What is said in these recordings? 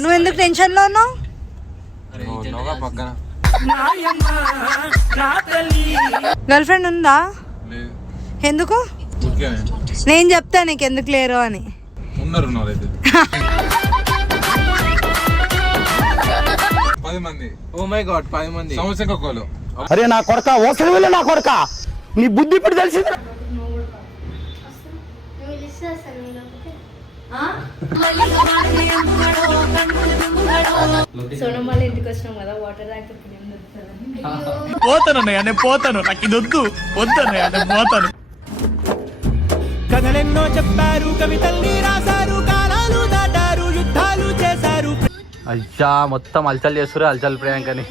నువ్వు ఎందుకు టెన్షన్ లో ఉన్నావు? గర్ల్ ఫ్రెండ్ ఉందా? ఎందుకు? నేను చెప్తా నీకు ఎందుకు లేరు అని. అరే నా కొడక ఓసలి వెళ్ళ నా కొడక నీ బుద్ధి ఇప్పుడు తెలిసింది. సోనం వాళ్ళ ఇంటికి వచ్చినాం కదా, వాటర్ తాగితే పుణ్యం దొరుకుతుందని. పోతానన్నయ్య, నేను పోతాను, నాకు ఇది వద్దు, వద్దన్నయ్య, నేను పోతాను. కథలెన్నో చెప్పారు, కవితల్ని రాశారు, కాలాలు దాటారు, యుద్ధాలు చేశారు. అయ్యా మొత్తం అల్చల్ చేస్తున్నారు, అల్చల్ ప్రియాంకని.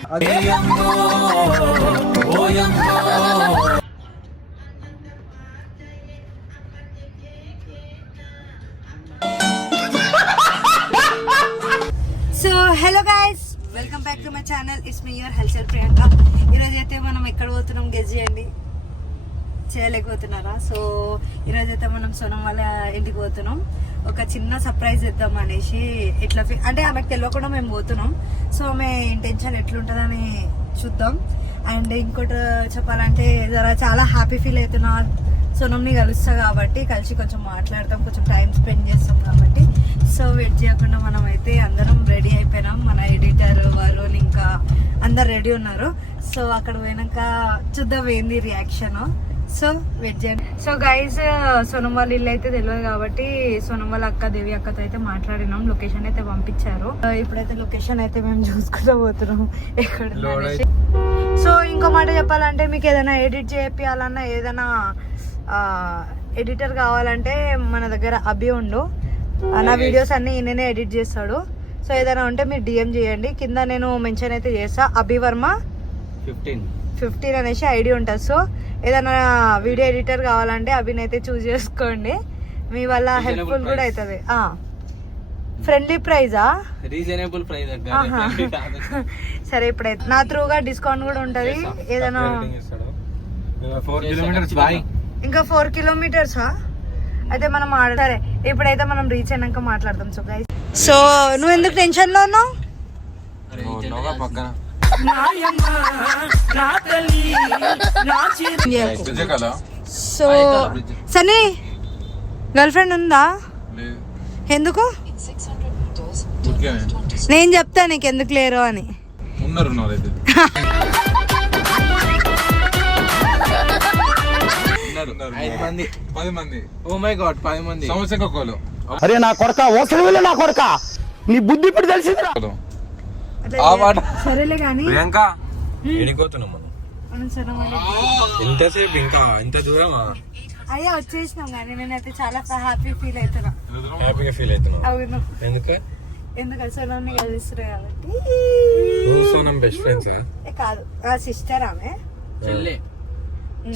So hello guys, welcome back to my channel. It's me your Hulchul Priyanka. ఈరోజు అయితే మనం ఎక్కడ పోతున్నాం గెస్ చేయండి. చేయలేకపోతున్నారా? సో ఈరోజు అయితే మనం సోనం వాళ్ళ ఇంటికి పోతున్నాం. ఒక చిన్న సర్ప్రైజ్ ఇద్దాం అనేసి. ఎట్లా అంటే ఆమెకు తెలియకుండా మేము పోతున్నాం. సో ఆమె ఇంటెన్షన్ ఎట్లుంటుందని చూద్దాం. అండ్ ఇంకోటి చెప్పాలంటే చాలా హ్యాపీ ఫీల్ అవుతున్నా. సోనంని కలుస్తా కాబట్టి, కలిసి కొంచెం మాట్లాడతాం, కొంచెం టైం స్పెండ్ చేస్తాం కాబట్టి. సో వెయిట్ చేయకుండా మనం అయితే అందరం రెడీ అయిపోయినాం. మన ఎడిటర్ వాళ్ళు ఇంకా అందరు రెడీ ఉన్నారు. సో అక్కడ పోయినాక చూద్దాం ఏంది రియాక్షన్. సో వెయిట్ చేయండి. సో గైస్, సోనం వాళ్ళ ఇల్లు అయితే తెలియదు కాబట్టి సోనం వాళ్ళ అక్క దేవి అక్కతో అయితే మాట్లాడినాం. లొకేషన్ అయితే పంపించారు. ఇప్పుడైతే లొకేషన్ అయితే మేము చూసుకుంటూ పోతున్నాం ఎక్కడ. సో ఇంకో మాట చెప్పాలంటే, మీకు ఏదైనా ఎడిట్ చేయాలన్నా, ఏదైనా ఎడిటర్ కావాలంటే మన దగ్గర అభి ఉండు. నా వీడియోస్ అన్ని ఈయననే ఎడిట్ చేస్తాడు. సో ఏదైనా ఉంటే మీరు డిఎం చేయండి, కింద నేను మెన్షన్ అయితే చేస్తా. అభివర్మ 15 అనేసి ఐడి ఉంటుంది. సో ఏదైనా వీడియో ఎడిటర్ కావాలంటే అభినైతే చూస్ చేసుకోండి. మీ వల్ల హెల్ప్ఫుల్ కూడా అవుతుంది. ఫ్రెండ్లీ ప్రైజా? Reasonable price. సరే, ఇప్పుడైతే నా త్రూగా డిస్కౌంట్ కూడా ఉంటుంది. ఏదైనా ఇంకా 4 కిలోమీటర్సా అయితే మనం సరే, ఇప్పుడైతే మనం రీచ్ అయినాక మాట్లాడదాం. సో గైస్, సో నువ్వు ఎందుకు టెన్షన్ లో ఉన్నావు? సో సన్నీ గర్ల్ ఫ్రెండ్ ఉందా? ఎందుకు? నేను చెప్తా నీకు ఎందుకు లేరు అని. అరే నా కొడక ఓసలి వెళ్ళ నా కొడక నీ బుద్ధి ఇప్పుడు తెలిసింది. సరేలే కానీ ఎంతసేపు ఇంకా ఎంత దూరమా? అయ్యా వచ్చేసినాం కానీ నేనైతే చాలా హ్యాపీ ఫీల్ అవుతున్నా. హ్యాపీగా ఫీల్ అవుతున్నా. అవును. ఎందుకంటే సోనాన్ని కలిస్తున్నా కాబట్టి. సోనం బెస్ట్ ఫ్రెండ్స్ కాదు, ఆ సిస్టర్ ఆమె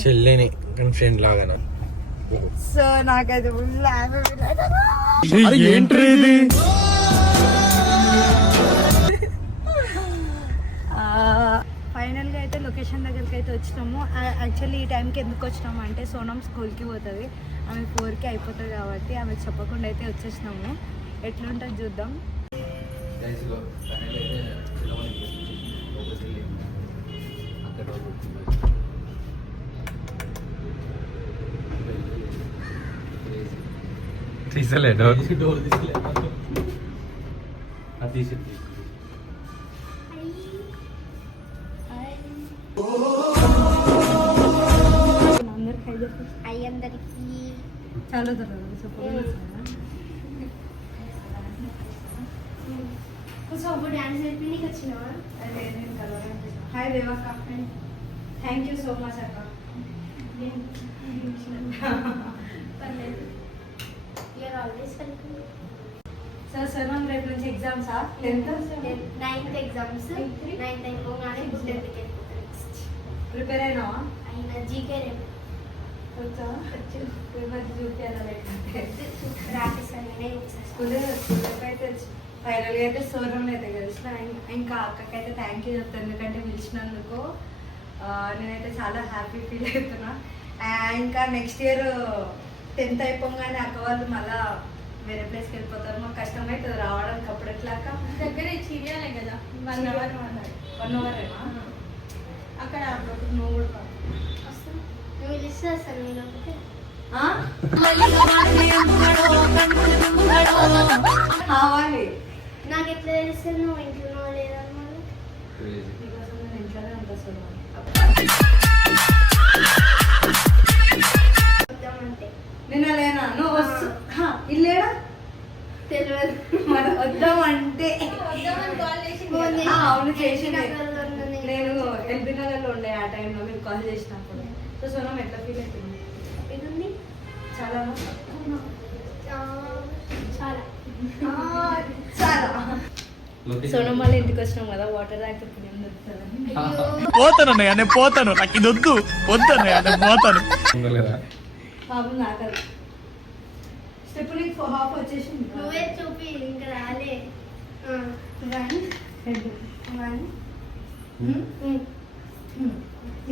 చెల్లిని ఫ్రెండ్ లాగానా. సో నాకైతే ఫుల్ హ్యాపీ ఫైనల్గా అయితే లొకేషన్ దగ్గరికి అయితే వచ్చినాము. యాక్చువల్లీ ఈ టైంకి ఎందుకు వచ్చినాము అంటే, సోనం స్కూల్కి పోతుంది, ఆమె 4కి అయిపోతుంది కాబట్టి ఆమెకు చెప్పకుండా అయితే వచ్చేసినాము. ఎట్లుంటుంది చూద్దాం. తీసలేడు చాలా hi Devakka, thank you so much అక్క. సార్ సోనం రేపు నుంచి ఎగ్జామ్సా? 9th exams. 9th అయిపోగానే 10th ప్రిపేర్ అయినావా? అయినా జీకే రేపు ఫైనల్గా అయితే సోనం అయితే కలిసిన. ఇంకా అక్కకైతే థ్యాంక్ యూ చెప్తాను, ఎందుకంటే పిలిచినందుకు. నేనైతే చాలా హ్యాపీ ఫీల్ అవుతున్నా. ఇంకా నెక్స్ట్ ఇయర్ 10th అయిపోగానే అక్క వాళ్ళు మళ్ళా వేరే ప్లేస్కి వెళ్ళిపోతారు. మాకు కష్టం అవుతుంది రావడానికి. అప్పుడు ఎట్లాక దగ్గర చీరియాలే కదా 1 అవర్ 1 అవర్ అక్కడ నువ్వు కూడా వస్తాను. నువ్వు పిలిస్తే వస్తాను. నేను ఒకటే కావాలి. నాకు ఎట్లా తెలిస్తే నువ్వు ఇంట్లో లేదన్నమాట. నీకోసం నేను ఇంట్లోనే ఉంటా సార్. వద్దామంటే నిన్న లేనా నువ్వు వస్తు ఇల్లేడా తెలియదు. మరి వద్దామంటే అవును చేసిండే. నేను ఎల్బీ నగర్లో ఉండే ఆ టైంలో మీరు కాల్ చేసినప్పుడు. సో సోనం ఎట్లా ఫీల్ అవుతుంది? ఇది చాలా చాలా చాలా సోనం వాళ్ళ ఇంటికి వచ్చినాం కదా, వాటర్ తాగితే పుణ్యం దొరుకుతుందని. పోతానన్నయ్య నేను పోతాను, నాకు ఇది వద్దు వద్దన్నయ్య నేను పోతాను. ఉండలేదా? పాపం నాకదు స్టెప్ నీకు హాఫ్ వచ్చేసింది. నువ్వే చూపి ఇంకా రాలే. 1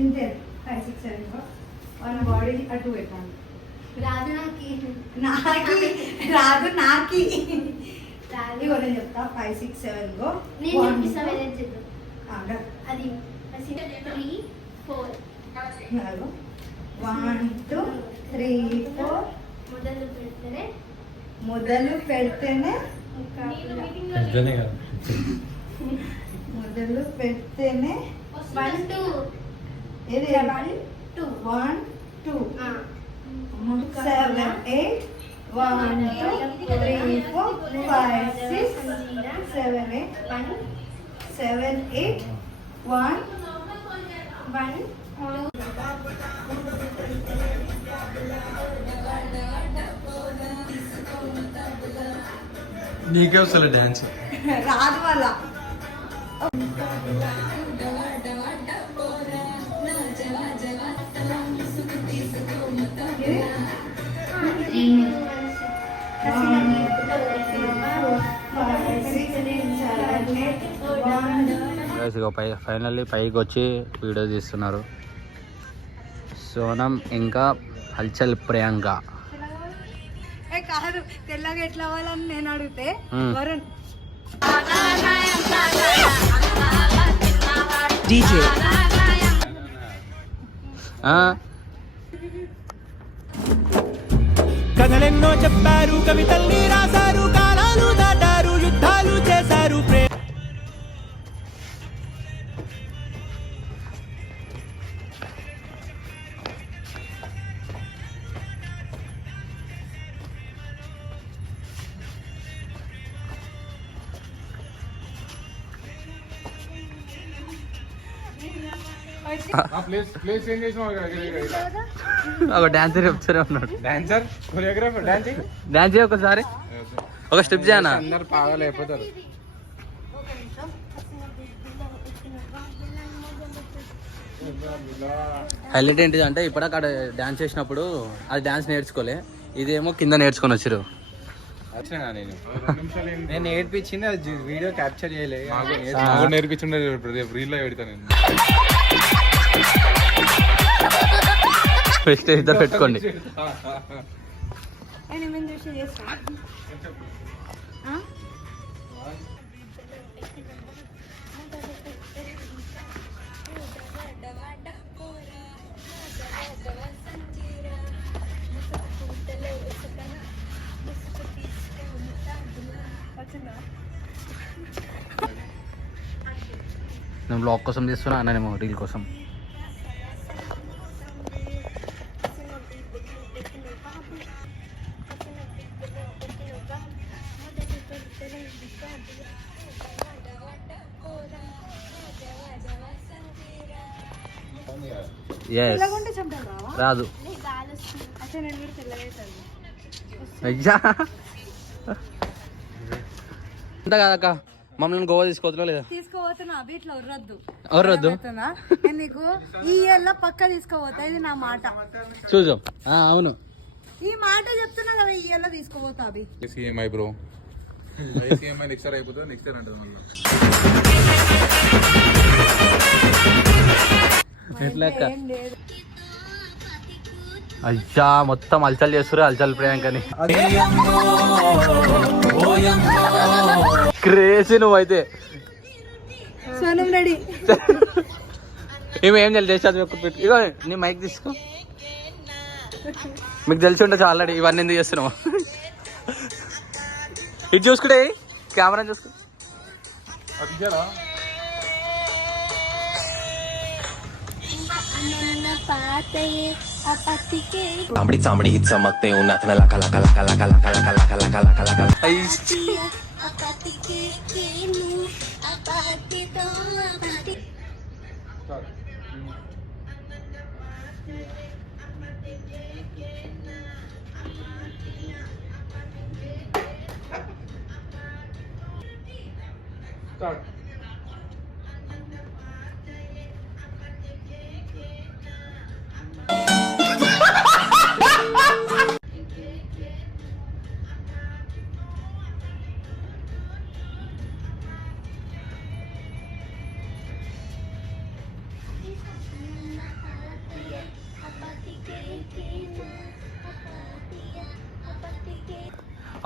ఇంతే 5 6 7 వాళ్ళ బాడీ అటు పెట్టాను. రాదు నాకి రాదు నాకి రాదు. ఇగో నేను చెప్తా 5 6 7 గో. నేను చూపిస్తా వేరే చేద్దాం. అది 3 4 1 2 3 4 మొదలు పెడితేనే నిజమే కదా. మొదలు పెడితేనే 1 2 ఏది 1 2 1 2 7 8 1 2 3 4 5 6 7 8 7 8 1 1 నీకే వస్తలే డాన్స్. రాదు వాళ్ళ ఫైనల్లీ పైకి వచ్చి వీడియో తీస్తున్నారు సోనం ఇంకా హల్చల్ ప్రియాంక. కాదు తెల్లగా ఎట్లా అవ్వాలని నేను అడిగితే వరుణ్ కథలెన్నో చెప్పారు, కవితల్ని రాశారు, కాలాలు దాటారు, యుద్ధాలు చేశారు. ఒక డాన్సర్ చెప్తారే ఉన్నాడు. డాన్సర్ కొరియోగ్రాఫర్ డాన్సింగ్ డాన్స్ చేయ ఒకసారి, ఒక స్టెప్ చేయనా? అందరు పాగలు అయిపోతారు. హైలైట్ ఏంటిది అంటే ఇప్పుడు అక్కడ డాన్స్ చేసినప్పుడు అది డాన్స్ నేర్చుకోలే, ఇదేమో కింద నేర్చుకొని వచ్చారు. వచ్చినా నేను నేర్పించింది అది వీడియో క్యాప్చర్ చేయలే. నేర్పించుండే రీల్ లో పెడతా నేను. ఇద్దరు పెట్టుకోండి. నేను బ్లాగ్ కోసం తీస్తున్నా, అన్ననేమో రీల్ కోసం. రాదు అయ్యా అంత కాదక్క, మమ్మల్ని గోవా తీసుకోవద్దులో లేదా? తీసుకోపోతున్నా అవి ఇట్లా ఉర్రద్దు. ఎవరొద్దు? నేను నీకు ఈ ఇయర్ లో పక్క తీసుకోపోతా, ఇది నా మాట. చూసాం. అవును, ఈ మాట చెప్తున్నా కదా, ఈ ఇయర్ లో తీసుకోపోతా అవి. CMI bro, CMI next year అయిపోతుంది, నెక్స్ట్ ఇయర్ అంటుంది మళ్ళీ. ఎట్లా అక్క? అయ్యా మొత్తం అల్చల్ చేస్తున్నారు అల్చల్ ప్రియాంకని. క్రేజీ నువ్వైతే. సోనం రెడీ. ఏం తెలియదు ఇగో నీ మైక్ తీసుకో. మీకు తెలిసి ఉండొచ్చు ఆల్రెడీ ఇవన్నీ ఎందుకు చేస్తున్నావు. ఇటు చూసుకుంటే కెమెరా చూసుకో. चामड़ी चामड़ी चमकते हूँ नथने लका लका लका लका लका लका लका लका लका लका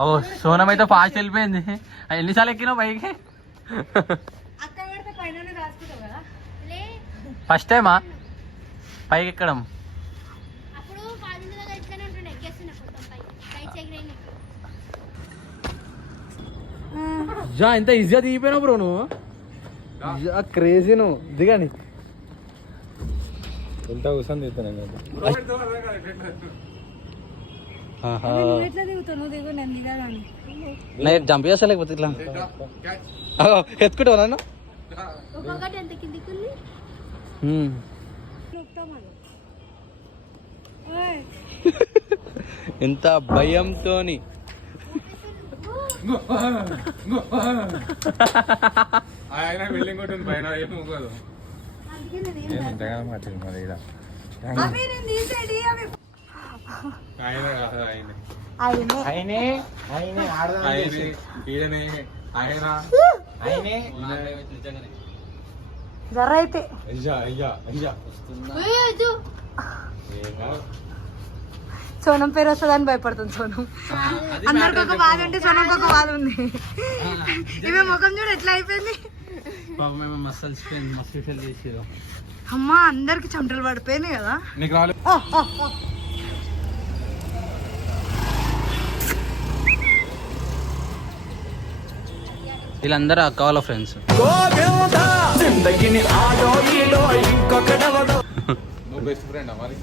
ఓ సోనం అయితే ఫాస్ట్ వెళ్ళిపోయింది. ఎన్నిసార్లు ఎక్కినావు పైకి? ఫస్ట్ టైమా పైకి ఎక్కడం? ఇంత ఈజీగా దిగిపోయినావు బ్రో నువ్వు. క్రేజీ నువ్వు దిగని. ఎంత కూర్చొని దిగుతాను. ఎట్లా దిగుతావు? నువ్వు దిగు, నేను దిగాను. నేను జంప్ చేస్తా లేకపోతే ఇట్లా ఎత్తుకుంటావు నన్ను. ఎంత భయంతోని. ఆయన బిల్డింగ్ కొట్టింది పైన ఏం ఊగదు. ఎంతగానో మాట్లాడు మరి ఈడ. అవి నేను తీసేది అవి. ఆయన కాదు ఆయన. ఆయనే. ఆయనే ఆయనే ఆడదాం ఆయనే ఈయనే ఆయన ఆయనే జర్ర అయితే అయ్యా అయ్యా అయ్యా సోనం పేరు వస్తుందని భయపడుతుంది సోనం. అందరికి ఒక బాధ ఉంటే సోనంకి ఒక బాధ ఉంది. ఇవే ముఖం చూడు ఎట్లా అయిపోయింది. అమ్మా అందరికి చెమటలు పడిపోయినాయి కదా. నీకు రాలేదు. వీళ్ళందరూ అక్క వాళ్ళ ఫ్రెండ్స్. నువ్వు బెస్ట్ ఫ్రెండ్ మరి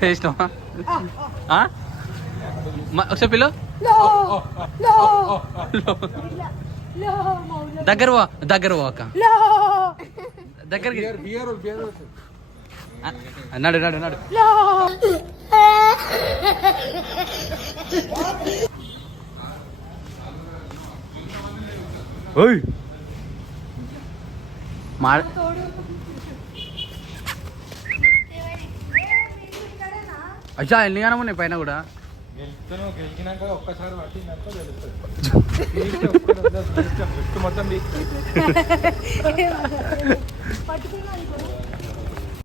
చేసినావా? ఒకసారి పిల్ల దగ్గర దగ్గర అక్క దగ్గరికి అన్నాడు అన్నాడు అన్నాడు. అచ్చా ఎన్ని గానం ఉన్నాయి పైన కూడా. గెలిచినాక ఒక్కసారి పట్టిందంతా తెలుస్తుంది. మొత్తం